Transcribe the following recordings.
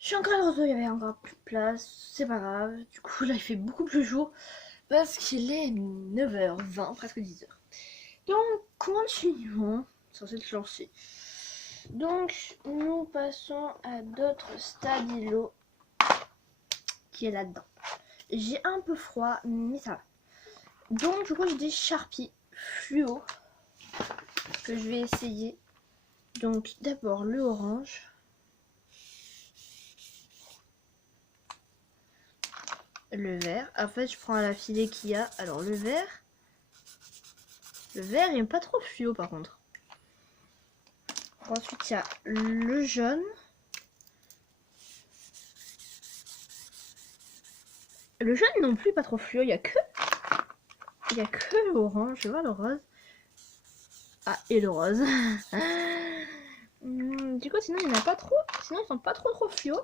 Je suis encore heureuse, il y avait encore plus de place, c'est pas grave. Du coup, là, il fait beaucoup plus jour parce qu'il est 9h20, presque 10h. Donc, continuons sur cette lancée. Donc, nous passons à d'autres stabilo qui est là-dedans. J'ai un peu froid, mais ça va. Donc, du coup, j'ai des Sharpie fluo que je vais essayer. Donc, d'abord le orange. Le vert. En fait, je prends la filet qu'il y a. Alors, le vert, il est pas trop fluo par contre. Ensuite, il y a le jaune. Le jaune non plus, pas trop fluo. Il y a que l'orange. Je vais voir le rose. Ah, et le rose. Du coup, sinon, il n'y en a pas trop. Sinon, ils sont pas trop fluo.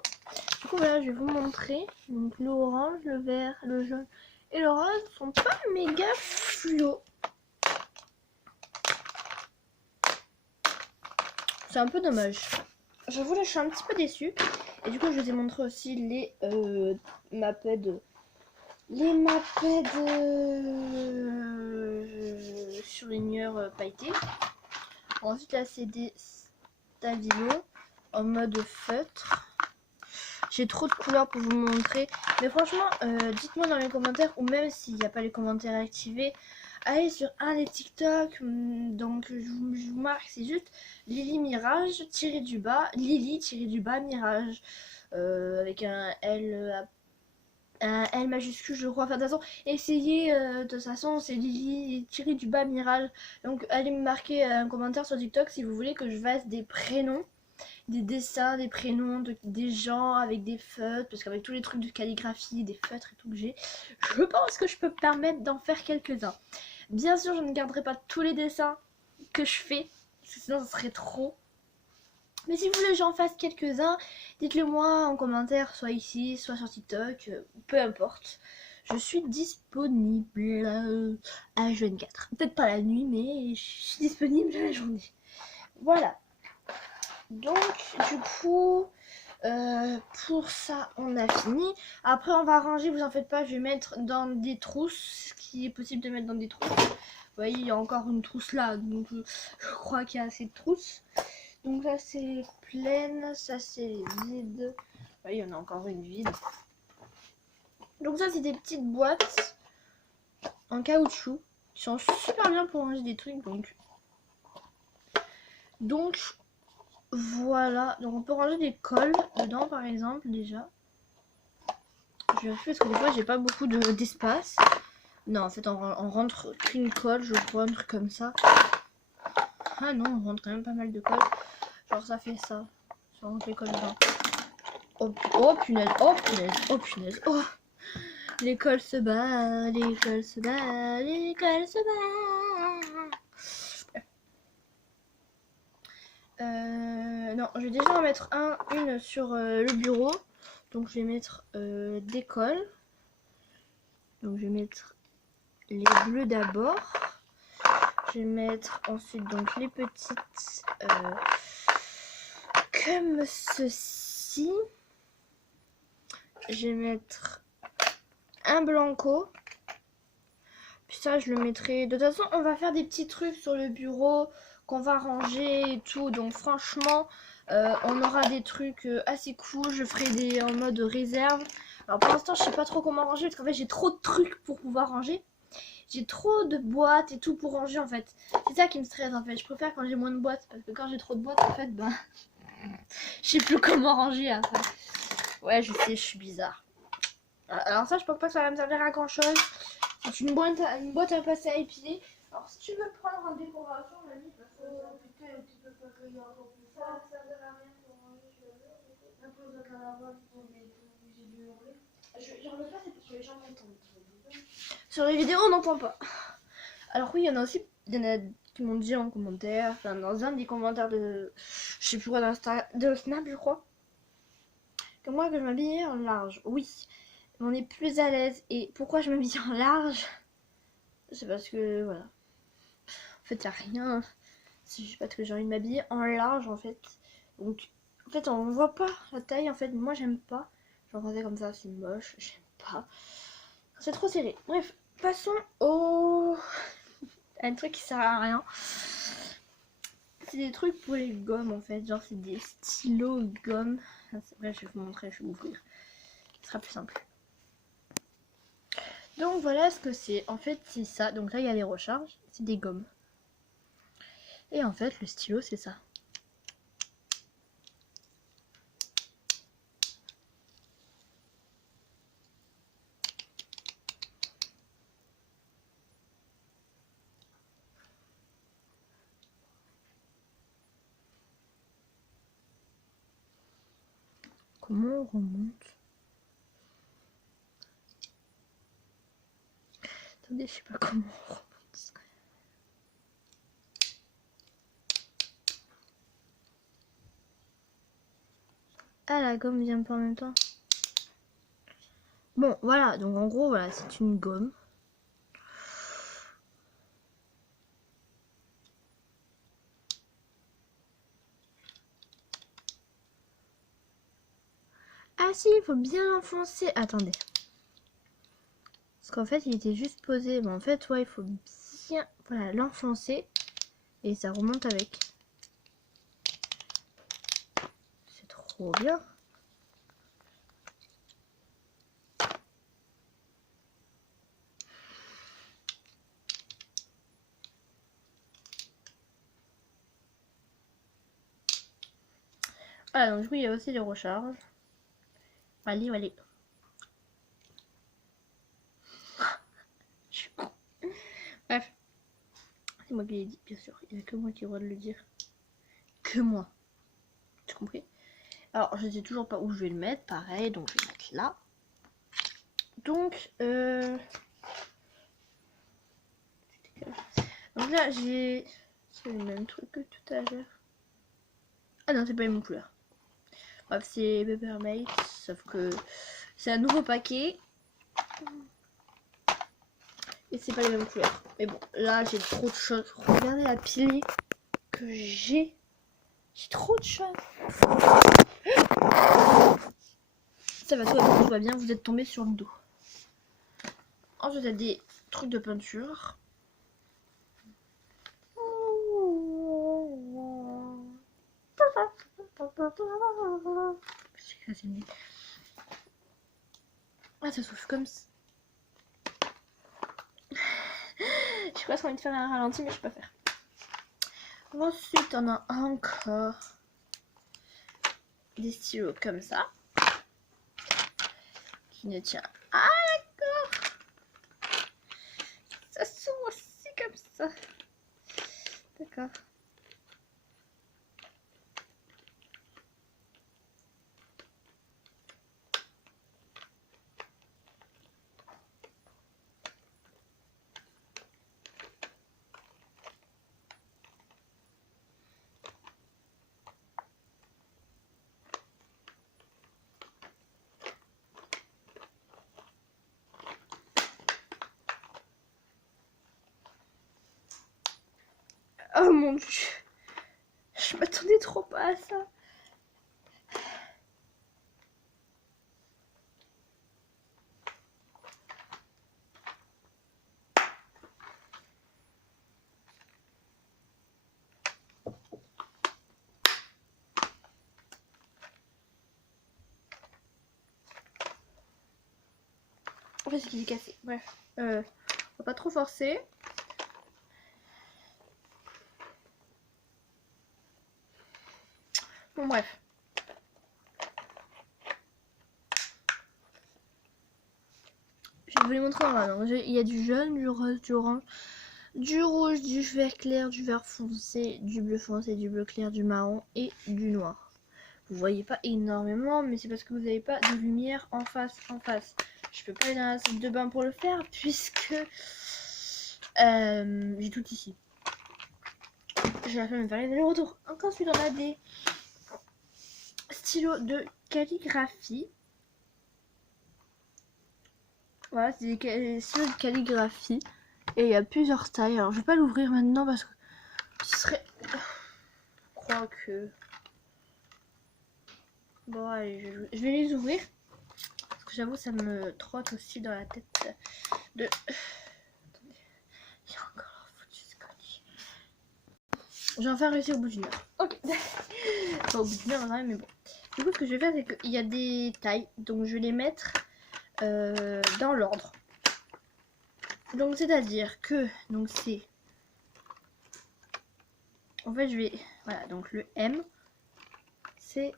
Du coup, voilà, je vais vous montrer. Donc, l'orange, le vert, le jaune et le rose sont pas méga fluo. C'est un peu dommage. J'avoue, là, je suis un petit peu déçue. Et du coup, je vous ai montré aussi les Maped. Les Maped surligneurs pailletés. Ensuite, là, c'est des Stabilo en mode feutre. J'ai trop de couleurs pour vous montrer. Mais franchement, dites-moi dans les commentaires, ou même s'il n'y a pas les commentaires activés, allez sur un des TikTok. Donc, je vous marque, c'est juste Lily Mirage, tiré du bas, Lily, tiré du bas, Mirage. Avec un L majuscule, je crois. Enfin, de toute façon, essayez, de toute façon, c'est Lily, tiré du bas, Mirage. Donc, allez me marquer un commentaire sur TikTok si vous voulez que je fasse des prénoms. Des dessins, des prénoms, des gens avec des feutres, parce qu'avec tous les trucs de calligraphie, des feutres et tout que j'ai, je pense que je peux me permettre d'en faire quelques-uns. Bien sûr, je ne garderai pas tous les dessins que je fais, parce que sinon ça serait trop. Mais si vous voulez que j'en fasse quelques-uns, dites-le moi en commentaire, soit ici, soit sur TikTok, peu importe. Je suis disponible à H24. Peut-être pas la nuit, mais je suis disponible la journée. Voilà. Donc, du coup, pour ça, on a fini. Après, on va ranger, vous en faites pas, je vais mettre dans des trousses, ce qui est possible de mettre dans des trousses. Vous voyez, il y a encore une trousse là, donc je crois qu'il y a assez de trousses. Donc là, c'est pleine, ça c'est vide. Vous voyez, il y en a encore une vide. Donc ça, c'est des petites boîtes en caoutchouc qui sont super bien pour ranger des trucs, donc voilà, donc on peut ranger des cols dedans par exemple déjà. Je vérifie parce que des fois j'ai pas beaucoup d'espace. Non, en fait on rentre qu'une colle, je crois, un truc comme ça. Ah non, on rentre quand même pas mal de colle. Genre ça fait ça. Ça rentre les colles dedans. Oh, oh punaise, oh punaise, oh punaise, oh. L'école se bat, l'école se bat, l'école se bat. Non, je vais déjà en mettre une sur le bureau. Donc je vais mettre des cols. Donc je vais mettre les bleus d'abord. Je vais mettre ensuite donc les petites comme ceci. Je vais mettre un blanco. Puis ça je le mettrai. De toute façon on va faire des petits trucs sur le bureau qu'on va ranger et tout. Donc franchement on aura des trucs assez cool. Je ferai des en mode réserve. Alors pour l'instant je sais pas trop comment ranger parce qu'en fait j'ai trop de trucs pour pouvoir ranger. J'ai trop de boîtes et tout pour ranger en fait. C'est ça qui me stresse en fait. Je préfère quand j'ai moins de boîtes parce que quand j'ai trop de boîtes en fait ben je sais plus comment ranger après. Ouais je sais, je suis bizarre. Alors ça je pense pas que ça va me servir à grand chose. C'est une boîte à passer à épiler. Alors si tu veux prendre en décoration la limite parce que putain tu peux pas payer encore plus ça. Ça sert à rien pour ranger tu vas voir. Après vous allez avoir j'ai dû enlever. J'en veux pas c'est parce que les gens m'entendent. Sur les vidéos on n'entend pas. Alors oui, il y en a aussi, il y en a qui m'ont dit en commentaire, enfin dans un des commentaires de, je sais plus quoi, de Snap je crois, que moi que je m'habillais en large. Oui, mais on est plus à l'aise. Et pourquoi je m'habille en large? C'est parce que voilà. En fait, il n'y a rien. C'est juste parce que j'ai envie de m'habiller en large en fait. Donc En fait, on voit pas la taille. En fait, moi, j'aime pas. J'en faisais comme ça, c'est moche. J'aime pas. C'est trop serré. Bref, passons au... un truc qui sert à rien. C'est des trucs pour les gommes, en fait. Genre, c'est des stylos gommes. Bref, je vais vous montrer, je vais ouvrir. Ce sera plus simple. Donc, voilà ce que c'est. En fait, c'est ça. Donc là, il y a les recharges. C'est des gommes. Et en fait, le stylo, c'est ça. Comment on remonte? Attendez, je sais pas comment on remonte. Ah, la gomme vient pas en même temps. Bon, voilà. Donc, en gros, voilà, c'est une gomme. Ah si, il faut bien l'enfoncer. Attendez. Parce qu'en fait, il était juste posé. Mais en fait, ouais, il faut bien voilà, l'enfoncer. Et ça remonte avec. C'est trop bien. Voilà, donc du coup, il y a aussi les recharges. Allez, allez. Je suis con. Bref. C'est moi qui l'ai dit, bien sûr. Il n'y a que moi qui ai le droit de le dire. Que moi. Tu as compris? Alors, je ne sais toujours pas où je vais le mettre. Pareil, donc je vais le mettre là. Donc, donc là, j'ai... C'est le même truc que tout à l'heure. Ah non, c'est pas les mêmes couleurs. Bref, c'est Peppermate, sauf que c'est un nouveau paquet. Et c'est pas les mêmes couleurs. Mais bon, là, j'ai trop de choses. Regardez la pile que j'ai. J'ai trop de choses. Ça va, tout va bien, vous êtes tombé sur le dos. Ensuite, il y a des trucs de peinture. Ah, ça souffle comme ça. J'ai presque envie de faire un ralenti, mais je peux pas faire. Ensuite, on a encore des stylos comme ça. Qui ne tient. Ah, d'accord. Ça s'ouvre aussi comme ça. D'accord. Oh mon dieu. Je m'attendais trop pas à ça. En fait, c'est qu'il est cassé. Bref. On va pas trop forcer. Bon, bref. Je vais vous les montrer en bas. Il y a du jaune, du rose, du orange, du rouge, du vert clair, du vert foncé, du bleu foncé, du bleu clair, du marron et du noir. Vous voyez pas énormément, mais c'est parce que vous n'avez pas de lumière en face. Je peux pas aller dans la salle de bain pour le faire puisque j'ai tout ici. J'ai la flemme de faire les allers-retours. Ensuite, on a des stylos de calligraphie. Voilà, c'est des stylos de calligraphie. Et il y a plusieurs tailles. Alors, je vais pas l'ouvrir maintenant parce que ce serait... Je crois que... Bon, allez, je vais les ouvrir. Parce que j'avoue, ça me trotte aussi dans la tête de... Attendez, il y a encore un foutu scotch. Je vais en faire réussir au bout d'une heure. Ok. Pas au bout d'une heure, quand même, mais bon. Du coup, ce que je vais faire, c'est qu'il y a des tailles. Donc, je vais les mettre dans l'ordre. Donc, c'est-à-dire que... Donc, c'est... En fait, je vais... Voilà, donc le M, c'est...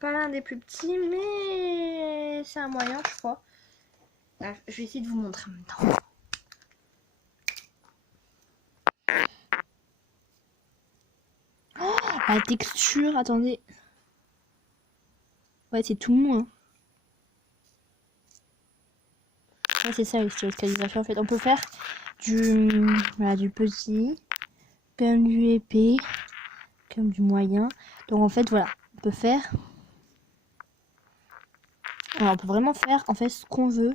pas l'un des plus petits, mais c'est un moyen, je crois. Bref, je vais essayer de vous montrer en même temps. Oh, la texture, attendez. Ouais, c'est tout mou. Hein. Ouais, c'est ça le stylo de calligraphie en fait. On peut faire voilà, du petit, comme du épais, comme du moyen. Donc en fait, voilà, on peut faire... Alors, on peut vraiment faire en fait ce qu'on veut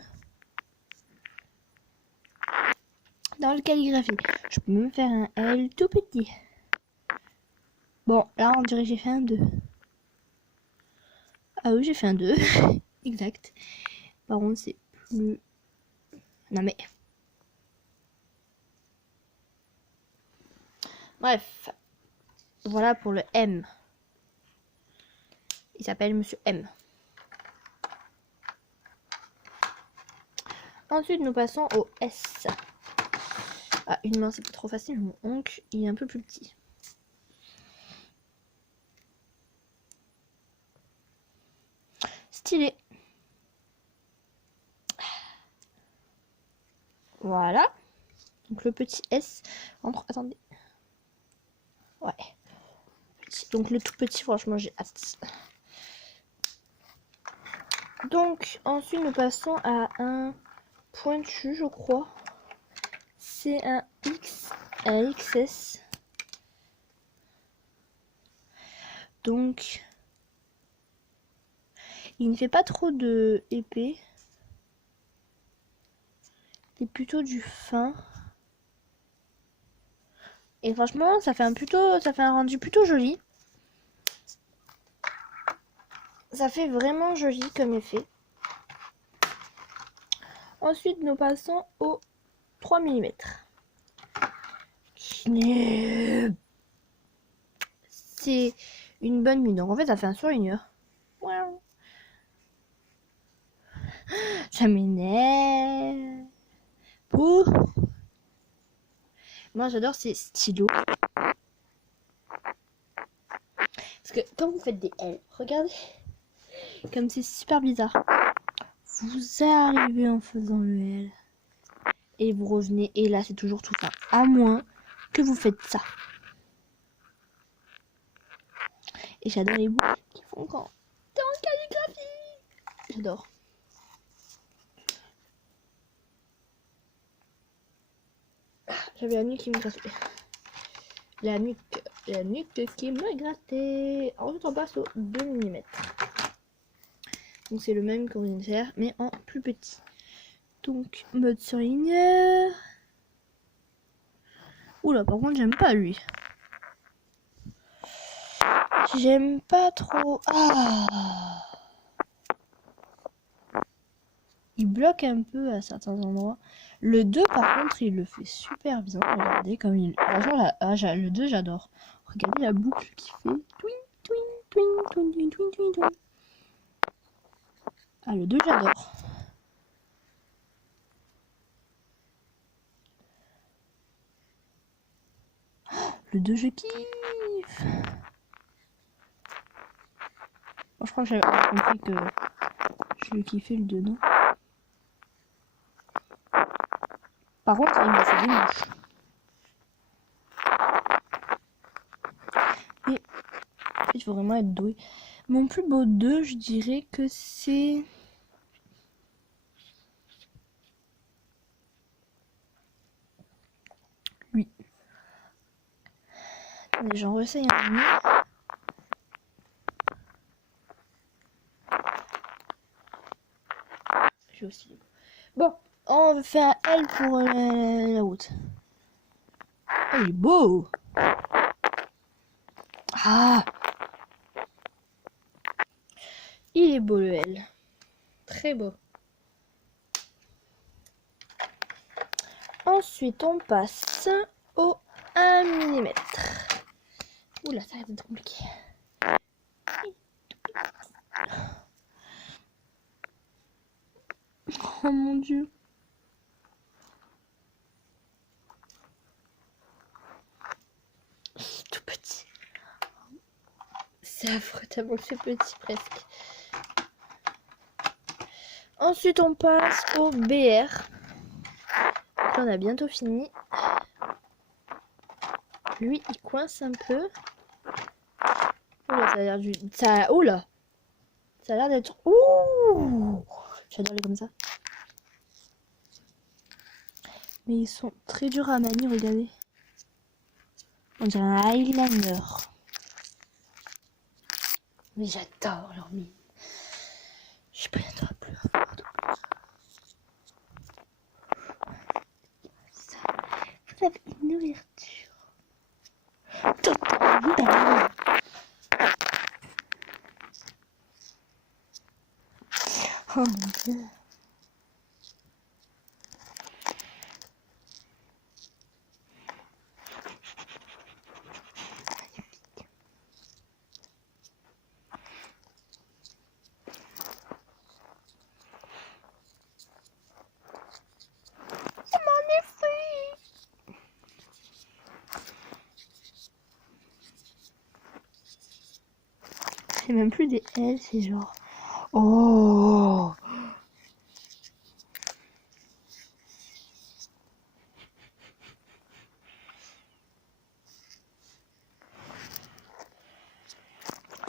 dans le calligraphie. Je peux même faire un L tout petit. Bon, là on dirait que j'ai fait un 2. Ah oui, j'ai fait un 2. Exact. Par contre, c'est plus... Non mais... Bref. Voilà pour le M. Il s'appelle Monsieur M. Ensuite, nous passons au S. Ah, une main, c'est pas trop facile. Mon oncle, il est un peu plus petit. Stylé. Voilà. Donc le petit S. Attendez. Ouais. Donc le tout petit, franchement, j'ai hâte. Donc ensuite, nous passons à un pointu, je crois. C'est un X, un XS. Donc, il ne fait pas trop de épais. C'est plutôt du fin. Et franchement, ça fait un rendu plutôt joli. Ça fait vraiment joli comme effet. Ensuite, nous passons au 3 mm. C'est une bonne mine. Donc en fait, ça fait un surligneur. Wow. Ça m'énerve. Pour... Moi, j'adore ces stylos. Parce que quand vous faites des L, regardez. Comme c'est super bizarre. Vous arrivez en faisant le L. Et vous revenez. Et là, c'est toujours tout ça. À moins que vous faites ça. Et j'adore les boucles qui font quand t'es en calligraphie. J'adore. J'avais la nuque qui me grattait. La nuque qui me grattait. Ensuite, on passe au 2 mm. Donc, c'est le même qu'on vient de faire, mais en plus petit. Donc, mode surligneur. Oula, par contre, j'aime pas lui. J'aime pas trop. Ah, il bloque un peu à certains endroits. Le 2, par contre, il le fait super bien. Regardez comme il... Franchement, le 2, j'adore. Regardez la boucle qui fait... Twing, twing, twing, twing, twing, twing, twing, twing. Ah, le 2, j'adore. Le 2, je kiffe. Moi, je crois que j'avais compris que je le kiffais le 2, non? Par contre, il m'a fait des mouches. Mais il faut vraiment être doué. Mon plus beau 2, je dirais que c'est... lui. Attendez, j'en réessaye un mieux. J'ai aussi... Bon, on fait un L pour la route. Oh, il est beau! Ah! Il est beau le L. Très beau. Ensuite, on passe au 1 mm. Oula, ça va être compliqué. Oh mon dieu. C'est tout petit. C'est affreux tellement que c'est petit presque. Ensuite, on passe au BR. Donc là, on a bientôt fini. Lui, il coince un peu. Oula, ça a l'air du... Ça... Oula. Ça a l'air d'être... Ouh. J'adore les comme ça. Mais ils sont très durs à manier, regardez. On dirait un eyeliner. Mais j'adore leur mine. Je sais pas, il doit plus avoir de ça. Vous avez une ouverture. Oh mon dieu. C'est magnifique. C'est même plus des L, c'est genre... Oh.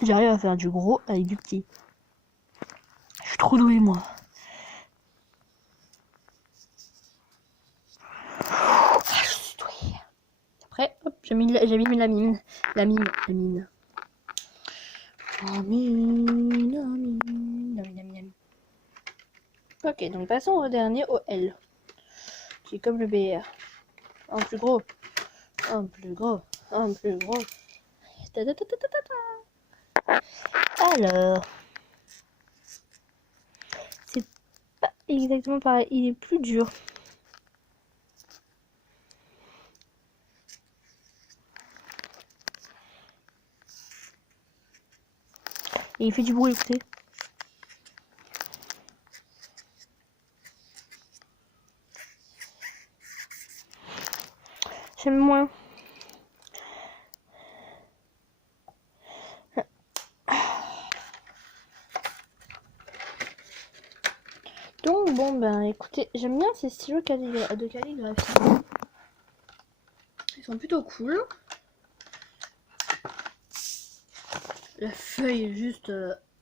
J'arrive à faire du gros avec du petit. Je suis trop douée, moi. Ah, je suis douée. Après, hop, j'ai mis la mine. La mine. Oh, mine. Ok, donc passons au dernier, au L. Qui est comme le BR. Un plus gros. Un plus gros. Un plus gros. Alors, c'est pas exactement pareil. Il est plus dur. Et il fait du bruit, écoutez. J'aime moins. Donc bon ben écoutez, j'aime bien ces stylos de calligraphie. Ils sont plutôt cool. La feuille est juste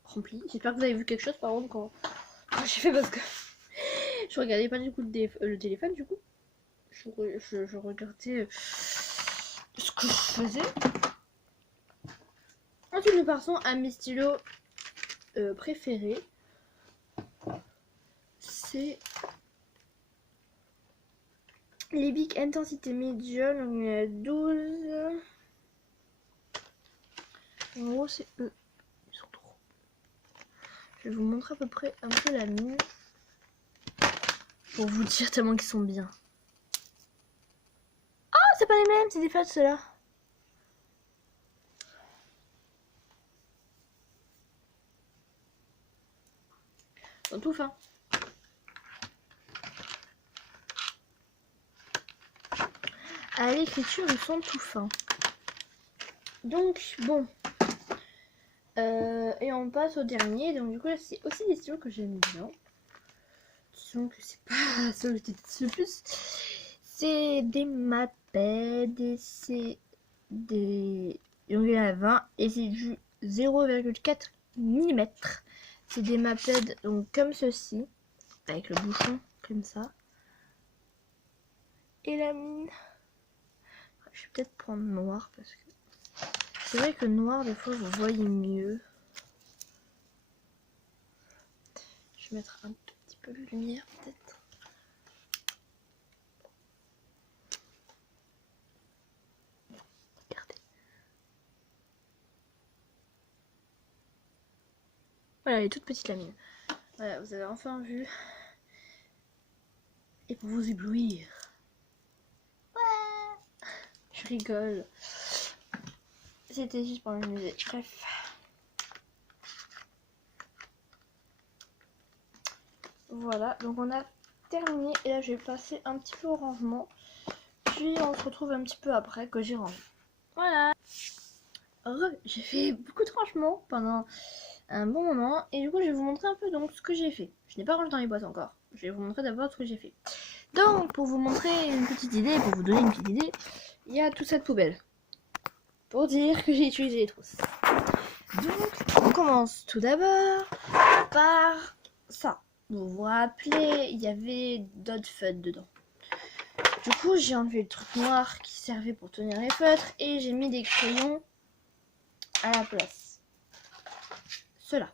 remplie. J'espère que vous avez vu quelque chose par contre quand j'ai fait parce que je regardais pas du coup le téléphone du coup. Je regardais ce que je faisais. Ensuite nous passons à mes stylos préférés. C'est les Bic Intensité Medium, donc il y en a 12. En gros, c'est eux. Ils sont trop. Je vais vous montrer à peu près un peu la mine. Pour vous dire tellement qu'ils sont bien. Ah, c'est pas les mêmes, c'est des feuilles ceux-là. Ils sont tout fins. À l'écriture, ils sont tout fins. Donc, bon. Et on passe au dernier. Donc, du coup, là, c'est aussi des stylos que j'aime bien. Disons que c'est pas celui qui est le plus. C'est des Maped et c'est des. Donc, il y en a 20 et c'est du 0,4 mm. C'est des Maped donc comme ceci, avec le bouchon comme ça. Et la mine. Je vais peut-être prendre noir parce que c'est vrai que noir des fois vous voyez mieux. Je vais mettre un tout petit peu de lumière peut-être. Regardez. Voilà, elle est toute petite la mine. Voilà, vous avez enfin vu. Et pour vous éblouir. Ouais. Je rigole. C'était juste pour m'amuser. Bref. Voilà, donc on a terminé. Et là, je vais passer un petit peu au rangement. Puis on se retrouve un petit peu après que j'ai rangé. Voilà. J'ai fait beaucoup de rangement pendant un bon moment. Et du coup, je vais vous montrer un peu donc ce que j'ai fait. Je n'ai pas rangé dans les boîtes encore. Je vais vous montrer d'abord ce que j'ai fait. Donc, pour vous montrer une petite idée, pour vous donner une petite idée, il y a toute cette poubelle. Pour dire que j'ai utilisé les trousses. Donc, on commence tout d'abord par ça. Vous vous rappelez, il y avait d'autres feutres dedans. Du coup, j'ai enlevé le truc noir qui servait pour tenir les feutres et j'ai mis des crayons à la place. Ceux-là.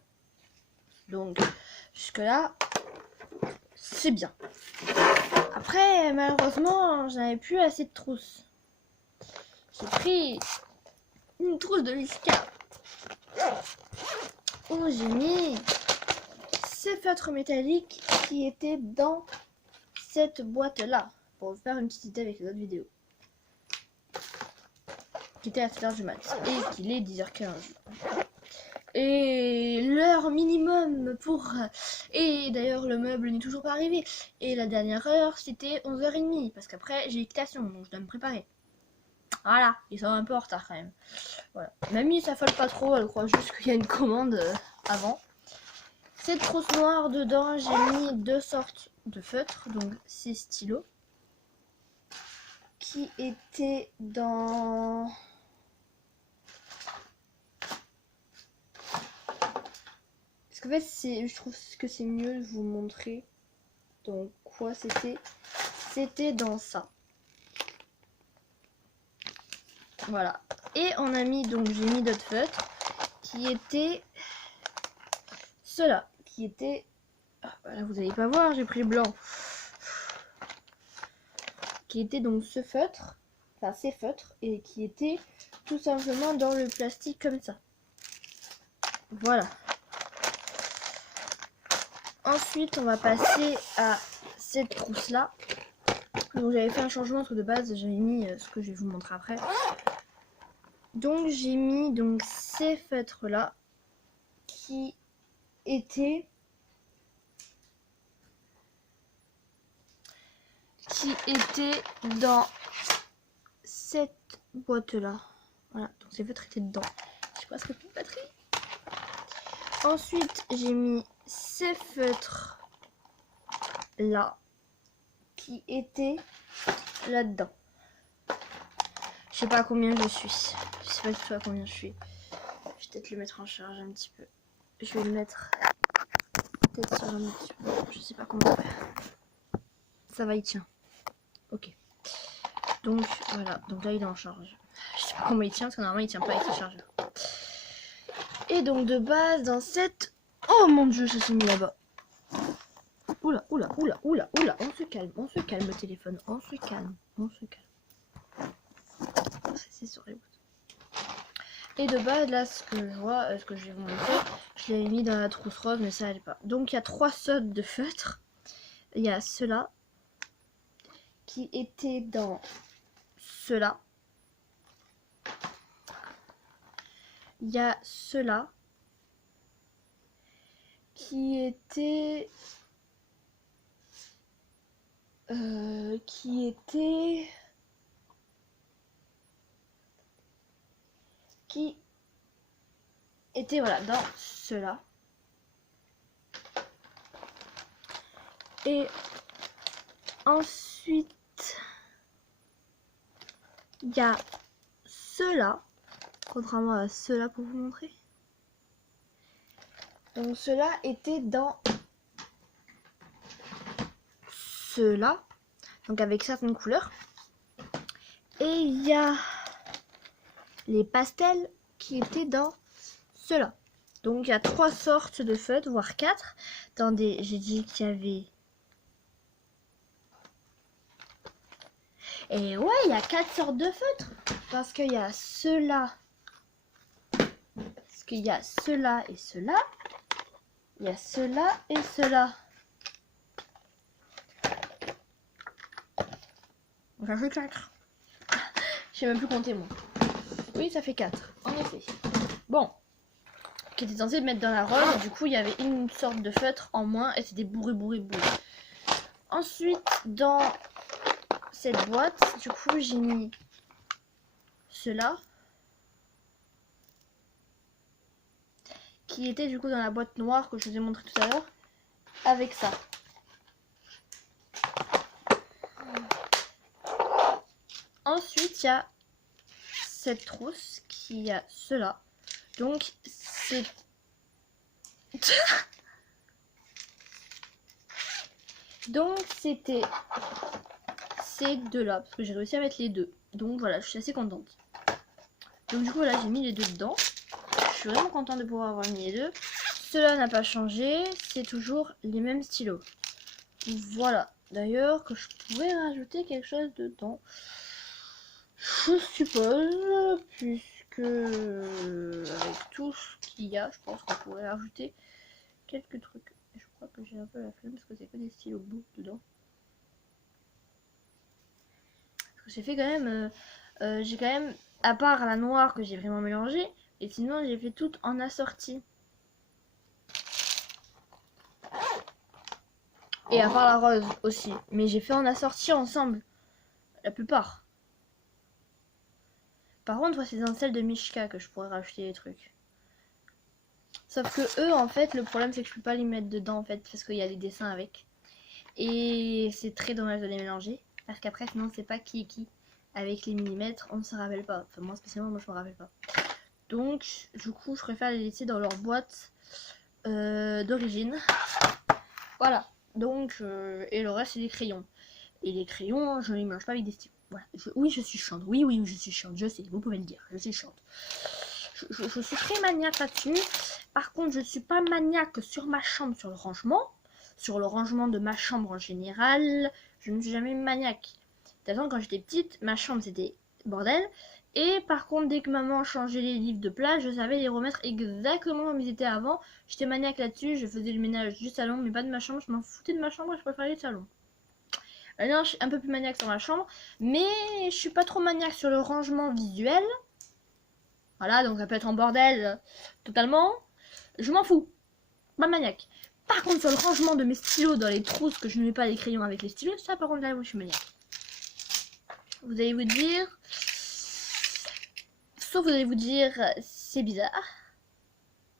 Donc, jusque-là, c'est bien. Après, malheureusement, j'avais plus assez de trousses. J'ai pris une trousse de Lisca où j'ai mis ces feutres métalliques qui étaient dans cette boîte-là. Pour vous faire une petite idée avec les autres vidéos. Qui était à 7h du mat. Et qu'il est 10h15. Et l'heure minimum pour... Et d'ailleurs le meuble n'est toujours pas arrivé. Et la dernière heure c'était 11h30. Parce qu'après j'ai équitation. Donc je dois me préparer. Voilà. Ils sont un peu en retard quand même. Voilà. Mamie s'affole pas trop. Elle croit juste qu'il y a une commande avant. Cette trousse noire dedans j'ai mis 2 sortes de feutres. Donc ces stylos. Qui étaient dans... Parce qu'en fait, je trouve que c'est mieux de vous montrer dans quoi c'était. C'était dans ça. Voilà. Et on a mis, donc j'ai mis d'autres feutres qui étaient ceux-là. Qui étaient... Ah, voilà, vous n'allez pas voir, j'ai pris le blanc. Qui était donc ce feutre. Enfin, ces feutres. Et qui étaient tout simplement dans le plastique comme ça. Voilà. Ensuite, on va passer à cette trousse-là. Donc, j'avais fait un changement parce que de base, j'avais mis ce que je vais vous montrer après. Donc, j'ai mis donc ces feutres-là qui étaient dans cette boîte-là. Voilà, donc ces feutres étaient dedans. Je sais pas ce que c'est de batterie. Ensuite, j'ai mis ces feutres là qui étaient là-dedans. Je sais pas à combien je suis. Je sais pas du tout à combien je suis. Je vais peut-être le mettre en charge un petit peu. Je vais le mettre peut-être sur un petit peu. Je sais pas comment faire. Ça va, il tient. Ok. Donc voilà. Donc là il est en charge. Je sais pas comment il tient parce que normalement il tient pas avec le chargeur. Et donc de base dans cette... Oh mon dieu, ça s'est mis là-bas. Oula, oula, oula, oula, oula. On se calme le téléphone. On se calme. C'est sur les boutons. Et de base là ce que je vois, ce que je vais vous montrer, je l'avais mis dans la trousse rose mais ça allait pas. Donc il y a 3 sortes de feutres. Il y a ceux-là qui étaient dans ceux-là. Il y a ceux-là qui étaient voilà dans ceux-là. Et ensuite il y a ceux-là, contrairement à ceux-là pour vous montrer. Donc ceux-là étaient dans ceux-là, donc avec certaines couleurs. Et il y a les pastels qui étaient dans ceux-là. Donc il y a 3 sortes de feutres, voire 4. Attendez, j'ai dit qu'il y avait... Et ouais, il y a 4 sortes de feutres. Parce qu'il y a ceux-là. Parce qu'il y a ceux-là et ceux-là. Il y a cela et cela. Ça fait 4. Je sais même plus compter moi. Oui, ça fait 4, en effet. Bon. Qui était censé mettre dans la rose. Du coup, il y avait une sorte de feutre en moins et c'était bourré. Ensuite, dans cette boîte, du coup, j'ai mis cela. Qui était du coup dans la boîte noire que je vous ai montré tout à l'heure. Avec ça. Ensuite, il y a cette trousse qui a cela. Donc, c'est... Donc, c'était ces deux-là. Parce que j'ai réussi à mettre les deux. Donc, voilà, je suis assez contente. Donc, du coup, voilà, j'ai mis les deux dedans. Je suis vraiment contente de pouvoir avoir mis les deux. Cela n'a pas changé. C'est toujours les mêmes stylos. Voilà. D'ailleurs, que je pourrais rajouter quelque chose dedans. Je suppose, puisque avec tout ce qu'il y a, je pense qu'on pourrait rajouter quelques trucs. Et je crois que j'ai un peu la flemme parce que c'est que des stylos bleus dedans. Parce que j'ai fait quand même, j'ai quand même, à part la noire que j'ai vraiment mélangée, et sinon j'ai fait tout en assorti. Et à part la rose aussi, mais j'ai fait en assorti ensemble, la plupart. Par contre, c'est dans celle de Mishka que je pourrais rajouter les trucs. Sauf que eux, en fait, le problème c'est que je peux pas les mettre dedans en fait, parce qu'il y a des dessins avec. Et c'est très dommage de les mélanger, parce qu'après sinon c'est pas qui est qui. Avec les millimètres, on ne se rappelle pas. Enfin moi spécialement, moi je me rappelle pas. Donc du coup, je préfère les laisser dans leur boîte d'origine. Voilà. Donc, et le reste c'est des crayons. Et les crayons, je ne les mélange pas avec des stylos. Voilà. Oui, je suis chiante. Oui, je suis chiante. Je sais, vous pouvez le dire. Je suis chiante. Je suis très maniaque là-dessus. Par contre, je ne suis pas maniaque sur ma chambre, sur le rangement. Sur le rangement de ma chambre en général, je ne suis jamais maniaque. De toute façon, quand j'étais petite, ma chambre c'était bordel. Et par contre, dès que maman changeait les livres de place, je savais les remettre exactement comme ils étaient avant. J'étais maniaque là-dessus, je faisais le ménage du salon, mais pas de ma chambre. Je m'en foutais de ma chambre, je préférais le salon. Maintenant, je suis un peu plus maniaque sur ma chambre, mais je suis pas trop maniaque sur le rangement visuel. Voilà, donc ça peut être en bordel totalement. Je m'en fous. Pas maniaque. Par contre, sur le rangement de mes stylos dans les trousses que je ne mets pas les crayons avec les stylos, ça par contre là où je suis maniaque. Vous allez vous dire... Sauf vous allez vous dire, c'est bizarre.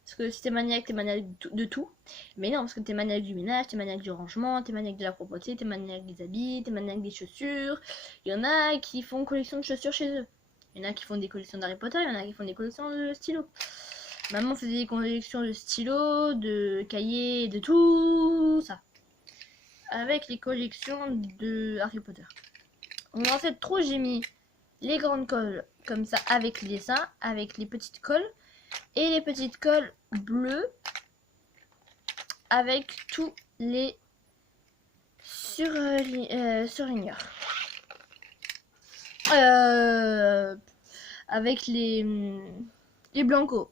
Parce que si t'es maniaque de tout. Mais non, parce que t'es maniaque du ménage, t'es maniaque du rangement, t'es maniaque de la propreté, t'es maniaque des habits, t'es maniaque des chaussures. Il y en a qui font collection de chaussures chez eux. Il y en a qui font des collections d'Harry Potter, il y en a qui font des collections de stylos. Maman faisait des collections de stylos, de cahiers, de tout ça. Avec les collections de Harry Potter. Donc dans cette trousse, j'ai mis les grandes colles comme ça avec les dessins, avec les petites colles. Et les petites colles bleues avec tous les surligneurs. Avec les blancos.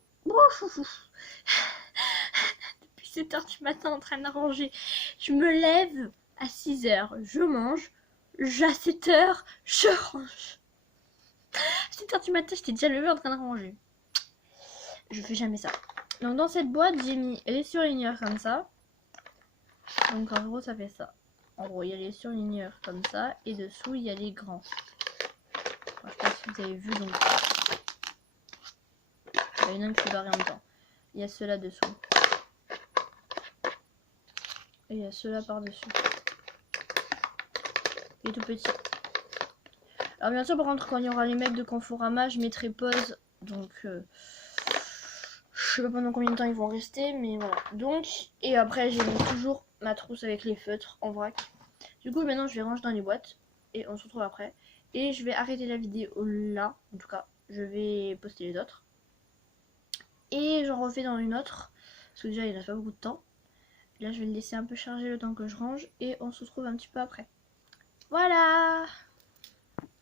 Depuis 7h du matin en train d'arranger. Je me lève à 6h, je mange. À 7h, je range. À 7h du matin, j'étais déjà levée en train de ranger. Je fais jamais ça. Donc dans cette boîte, j'ai mis les surligneurs comme ça. Donc en gros, ça fait ça. En gros, il y a les surligneurs comme ça. Et dessous, il y a les grands. Je sais pas si vous avez vu. Donc, il y en a un qui est barré en même temps. Il y a ceux-là dessous. Et il y a ceux-là par-dessus. Il est tout petit. Alors bien sûr, par contre, quand il y aura les mecs de Conforama, je mettrai pause. Donc, je sais pas pendant combien de temps ils vont rester, mais voilà. Donc, et après, j'ai mis toujours ma trousse avec les feutres en vrac. Du coup, maintenant, je vais ranger dans les boîtes. Et on se retrouve après. Et je vais arrêter la vidéo là. En tout cas, je vais poster les autres. Et j'en refais dans une autre. Parce que déjà, il reste pas beaucoup de temps. Là, je vais le laisser un peu charger le temps que je range. Et on se retrouve un petit peu après. Voilà!